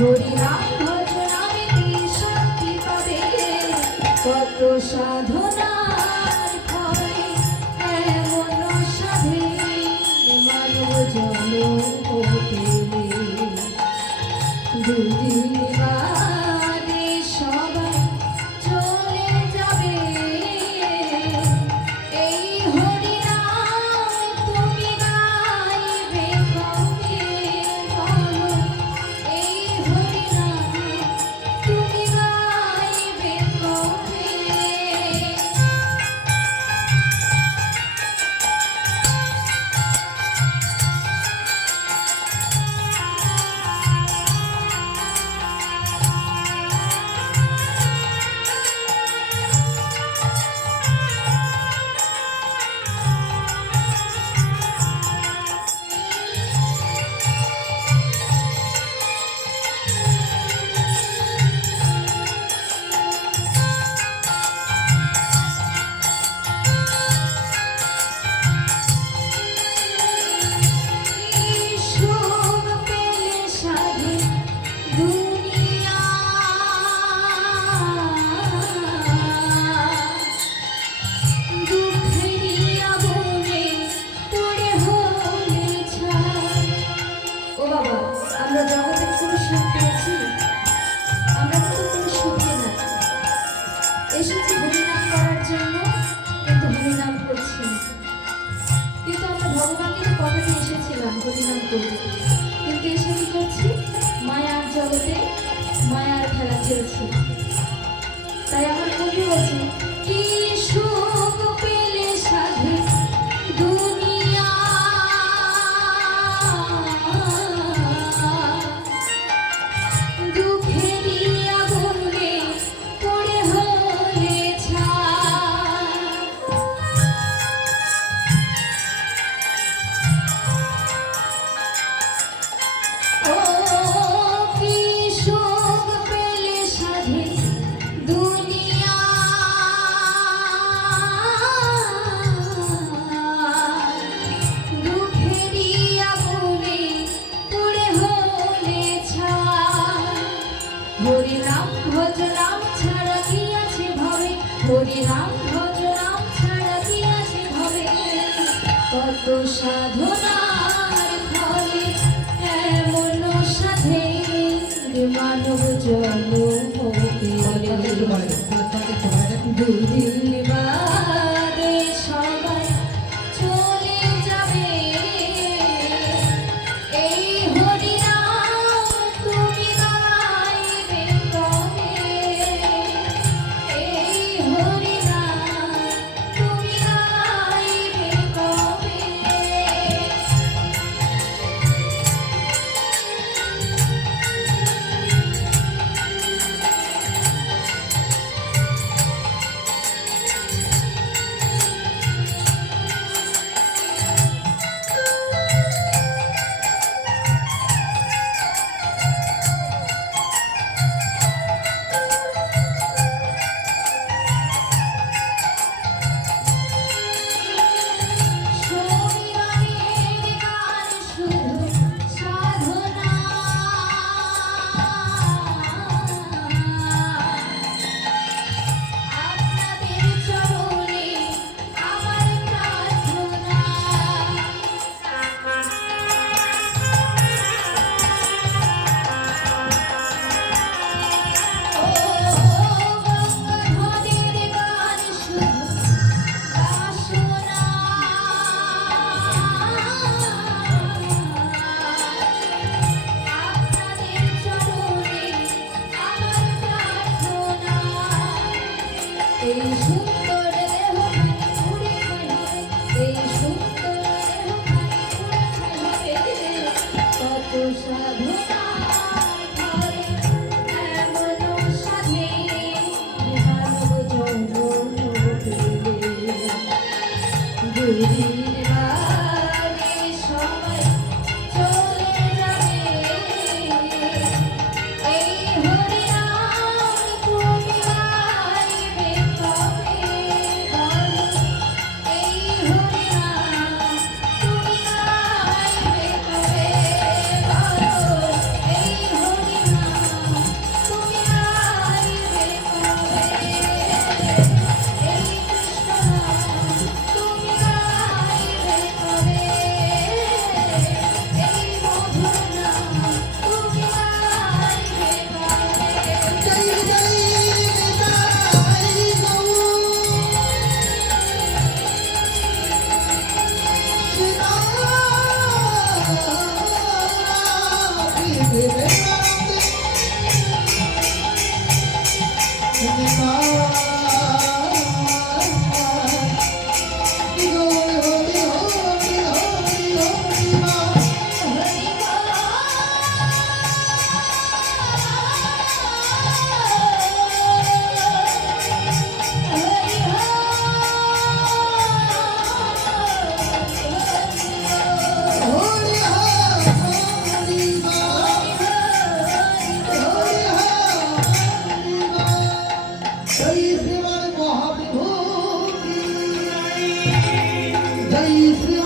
হরিনাম ভজনামিতে শক্তি পাবে, কত সাধনার ফলে এমন সাধে মানব জন্ম পেলে। দুদিন বাদে সবাই চলে যাবে, এই হরিনাম তুমি গাইবে কবে বলো, এই হরিনাম তুমি গাইবে কবে। এসেছি হরিনাম করার জন্য, কিন্তু হরিনাম করছি না। কিন্তু আমরা ভগবানকে তো কথাতে এসেছিলাম হরিনাম করবো, কিন্তু এসে কি করছি? মায়ার জগতে মায়ার খেলা খেলছি। তাই আমার কবি বলছে, কি সুখ পেলে সাধে দুনিয়া, দুঃখেরই আগুনে পড়ে হলে ছাই। ও কি সুখ পেলে সাধে দুনিয়া, দুঃখেরই আগুনে পড়ে হলে ছাই। হরিনাম ভজনাম ছাড়া কি আছে ভবে, হরিনাম ভজনাম ছাড়া কি আছে ভবে, কত সাধনার ফলে এমন সাধে মানব জন্ম পেলে। দুদিন বাদে সবাই চলে যাবে, এই হরিনাম তুমি গাইবে কবে, এই হরিনাম তুমি গাইবে কবে। জয় শ্রী